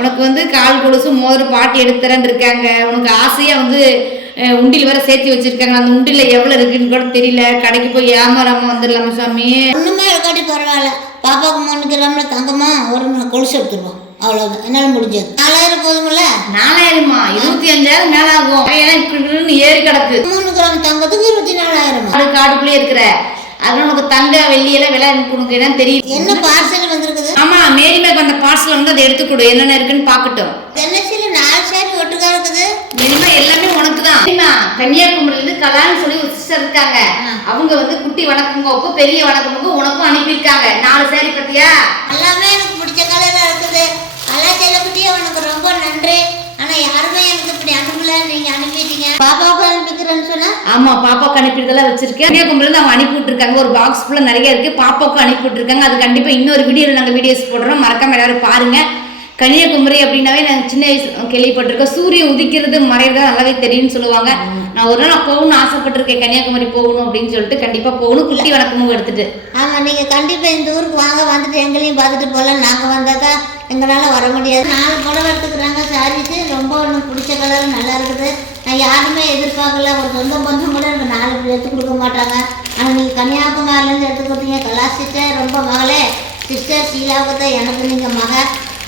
உனக்கு வந்து கால் கொலுசு மோதிரம் பாட்டி எடுத்துறேன்னு இருக்காங்க. உனக்கு ஆசையா வந்து உண்டியல் வர சேர்த்து வச்சிருக்காங்க. அந்த உண்டியல்ல எவ்வளவு இருக்குன்னு கூட தெரியல. கடைக்கு போய் ஏமாறாம வந்துடலாமா சாமி? ஒன்றுமே இருக்காட்டி பரவாயில்ல. பாப்பாவுக்கு மூணு கிராம்ல தங்கமா ஒரு கொலுசு எடுத்துருவோம் அவ்வளோதான் என்னால் முடிஞ்சது. நாலாயிரம் போதுமில்ல நாலாயிரமா? இருபத்தி அஞ்சாயிரம் மேல ஆகும். ஏன்னா இப்படி ஏறி கிடக்கு. மூணு கிராம் தங்கத்துக்கு இருபத்தி நாலாயிரமா? காடு காட்டுக்குள்ளே இருக்கிற. அதனால உனக்கு தங்க வெள்ளி எல்லாம் விலை உனக்கு என்ன தெரியும் என்ன பார்சல் வந்திருக்குது? ஆமா மேரிமேக் அந்த பார்சல் வந்து அதை எடுத்து கொடு என்னென்ன இருக்குன்னு பார்க்கட்டும். தென்னச்சியில் நாலு சாரி ஒட்டுக்கா இருக்குது? இனிமே எல்லாமே உனக்கு தான். கன்னியாகுமரியில இருந்து கலான்னு சொல்லி ஒரு சிஸ்டர் இருக்காங்க. அவங்க வந்து குட்டி வணக்கமுக்கு பெரிய வணக்கமுக்கு உனக்கும் அனுப்பியிருக்காங்க. நாலு சாரி பத்தியா? எல்லாமே எனக்கு பிடிச்ச கலராக இருக்குது. கலா செல்லக்குட்டியே உனக்கு ரொம்ப நன்றி. ஆனால் யாருமே எனக்கு இப்படி அனுப்பல நீங்கள் அனுப்பிட்டீங்க பாப்பாவுக்கு அனுப்பிக்கிறேன்னு சொன்னா? ஆமா பாப்பாவுக்கு அனுப்பிடுறதெல்லாம் வச்சிருக்கேன். கன்னியாகுமரியில அவங்க அனுப்பி விட்டுருக்காங்க. ஒரு பாக்ஸ் ஃபுல்லா நிறைய இருக்கு. பாப்பாவுக்கு அனுப்பி விட்டுருக்காங்க. அது கண்டிப்பா இன்னொரு வீடியோல நாங்க வீடியோஸ் போடுறோம். மறக்காம எல்லாரும் பாருங்க. கன்னியாகுமரி அப்படின்னாவே நான் சின்ன வயசு கேள்விப்பட்டிருக்கேன். சூரியன் உதிக்கிறது மறைறது நல்லாவே தெரியும்னு சொல்லுவாங்க. நான் ஒரு நாள் போகணும்னு ஆசைப்பட்டிருக்கேன். கன்னியாகுமரி போகணும் அப்படின்னு சொல்லிட்டு கண்டிப்பா போகணும். குட்டி வணக்கமும் எடுத்துட்டு. ஆமாம் நீங்கள் கண்டிப்பாக இந்த ஊருக்கு வாங்க. வந்துட்டு எங்களையும் பார்த்துட்டு போகலாம் நாங்கள் வந்தால் தான் எங்களால் வர முடியாது. நாலு புடவை எடுத்துக்கிறாங்க சாரீஸு. ரொம்ப ஒன்று பிடிச்ச கலர் நல்லா இருக்குது நான் யாருமே எதிர்பார்க்கல. ஒரு சொந்த பந்தம் கூட எனக்கு நாலு பேர் எடுத்து கொடுக்க மாட்டாங்க. ஆனால் நீங்கள் கன்னியாகுமரியிலேருந்து எடுத்து கொடுத்தீங்க கலா சிஸ்டர் ரொம்ப மகளே. சிஸ்டர் ஷீலாவுக்கு தான் எனக்கு நீங்கள் மக.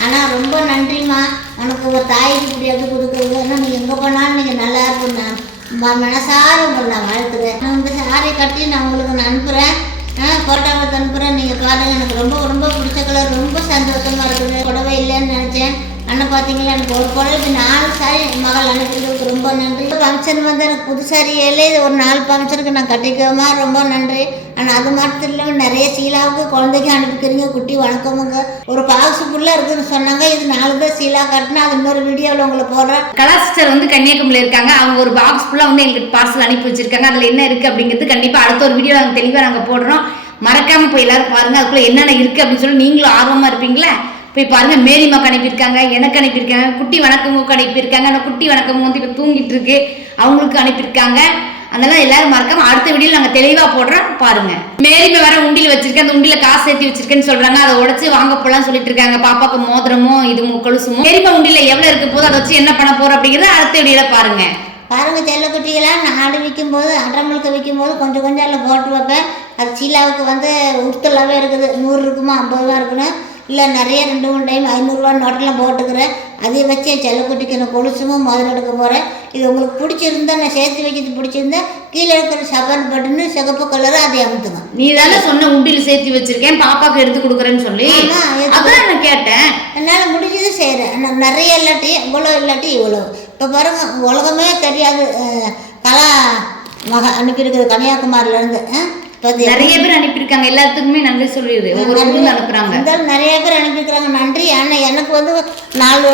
ஆனால் ரொம்ப நன்றிம்மா. உனக்கு ஒரு தாய்க்கு இப்படி எடுத்து கொடுக்குறது. ஏன்னா நீங்கள் எங்கே போனாலும் நீங்கள் நல்லா இருக்கும் நான் ம- மனசார உங்களை நான் வாழ்த்துறேன். நான் இந்த சாரி கட்டி நான் உங்களுக்கு நான் அனுப்புகிறேன் ஃபோட்டோ எடுத்து அனுப்புகிறேன் நீங்கள் பாருங்கள் எனக்கு ரொம்ப ரொம்ப பிடிச்ச கலர் ரொம்ப சந்தோஷமாக இருக்குது. புடவை இல்லைன்னு நினச்சேன். ஆனால் பார்த்தீங்களா எனக்கு ஒரு புடவைக்கு நாலு சாரி என் மகள் அனுப்பிடுறதுக்கு ரொம்ப நன்றி. ஃபங்க்ஷன் வந்து எனக்கு புது சாரியிலே ஒரு நாலு ஃபங்க்ஷனுக்கு நான் கட்டிக்கோமா ரொம்ப நன்றி. ஆனால் அது மட்டும் இல்லாமல் நிறைய சீலாவுக்கு குழந்தைக்கு அனுப்பிக்கிறீங்க குட்டி வணக்கமுங்க. ஒரு பாக்ஸ் ஃபுல்லாக இருக்குதுன்னு சொன்னாங்க. இது நாலு தான் சீலா கட்டினா அது இன்னொரு வீடியோவில் உங்களை போடுறேன். கலா சிஸ்டர் வந்து கன்னியாகுமரி இருக்காங்க. அவங்க ஒரு பாக்ஸ் ஃபுல்லாக வந்து எங்களுக்கு பார்சல் அனுப்பி வச்சிருக்காங்க. அதில் என்ன இருக்குது அப்படிங்கிறது கண்டிப்பாக அடுத்த ஒரு வீடியோ நாங்கள் தெளிவாக நாங்கள் போடுறோம். மறக்காமல் போய் எல்லாரும் பாருங்கள் அதுக்குள்ளே என்னென்ன இருக்குது அப்படின்னு சொல்லி நீங்களும் ஆர்வமாக இருப்பீங்களா? போய் பாருங்க மேரிமாக்கு அனுப்பியிருக்காங்க எனக்கு அனுப்பியிருக்காங்க குட்டி வணக்கமுக்கு அனுப்பியிருக்காங்க அந்த குட்டி வணக்கம் வந்து இப்போ தூங்கிட்டு இருக்கு. அவங்களுக்கு அனுப்பியிருக்காங்க. அதனால எல்லாரும் மறக்காம அடுத்த வீடியோ நாங்கள் தெளிவாக போடுறோம் பாருங்க. மேரிமை வேற உண்டியில் வச்சிருக்கேன் அந்த உண்டியில் காசு சேர்த்து வச்சிருக்கேன்னு சொல்றாங்க. அதை உடச்சு வாங்க போலாம் சொல்லிட்டு இருக்காங்க. பாப்பாக்கு மோதிரமும் இதுவும் கொலுசுமோ மேரிமா உண்டியில் எவ்வளவு இருக்க போதோ அதை வச்சு என்ன பண்ண போறோம் அப்படிங்கிறத அடுத்த வீடியோல பாருங்க. பாருங்க செல்லக்குட்டிகளாம் நான் ஆடு விற்கும் போது அடமுழுக்க விற்கும் போது கொஞ்சம் கொஞ்சம் அதில் போட்டு வைப்பேன் அது சீலாவுக்கு வந்து உறுத்தலாகவே இருக்குது. நூறு இருக்குமா ஐம்பது ரூபா இருக்குன்னு. இல்லை நிறைய ரெண்டு மூணு டைம் ஐநூறுரூவா நோட்டெல்லாம் போட்டுக்கிறேன். அதை வச்சு என் செல்லக்குட்டிக்கு நான் கொலுசுமும் முதல்ல எடுக்க போகிறேன் இது உங்களுக்கு பிடிச்சிருந்தா நான் சேர்த்து வைக்கிறது பிடிச்சிருந்தா கீழே இருக்கிற சபன் பட்டுன்னு சிகப்பு கலரு அதை அமுத்துங்க. நீ தானே சொன்ன உண்டியில் சேர்த்து வச்சிருக்கேன் பாப்பாக்கு எடுத்து கொடுக்குறேன்னு சொல்லி. அதான் நான் கேட்டேன்? என்னால் முடிஞ்சது செய்கிறேன் நான் நிறைய இல்லாட்டி இவ்வளோ இல்லாட்டி இவ்வளோ. இப்போ பாருங்க உலகமே தெரியாது கலா மக அனுப்பியிருக்குது கன்னியாகுமரியிலேருந்து பார்த்தியா நிறைய பேர் அனுப்பியிருக்காங்க. எல்லாத்துக்குமே நன்றி சொல்லிடுது ஒவ்வொரு ஊர்ல அனுப்புறாங்க. இருந்தாலும் நிறைய பேர் அனுப்பியிருக்கிறாங்க. நன்றி. ஆனால் எனக்கு வந்து நாலு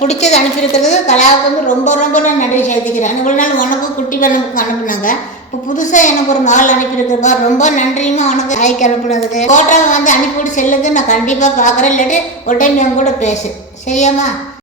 பிடிச்சது அனுப்பியிருக்கிறதுக்கு கலாவுக்கு வந்து ரொம்ப ரொம்ப நான் நன்றி செலுத்திக்கிறேன். இவ்வளோ நாள் உனக்கும் குட்டி பண்ணனுக்கு அனுப்புனாங்க. இப்போ புதுசாக எனக்கு ஒரு மகள் அனுப்பியிருக்கிறப்பா ரொம்ப நன்றியுமா உனக்கு தாய்க்கு அனுப்புனதுக்கு? ஃபோட்டோவை வந்து அனுப்பிவிட்டு செல்லுக்கு நான் கண்டிப்பாக பார்க்குறேன். இல்லாட்டி ஒரு டைம் என் கூட பேசு. சரியாம்மா?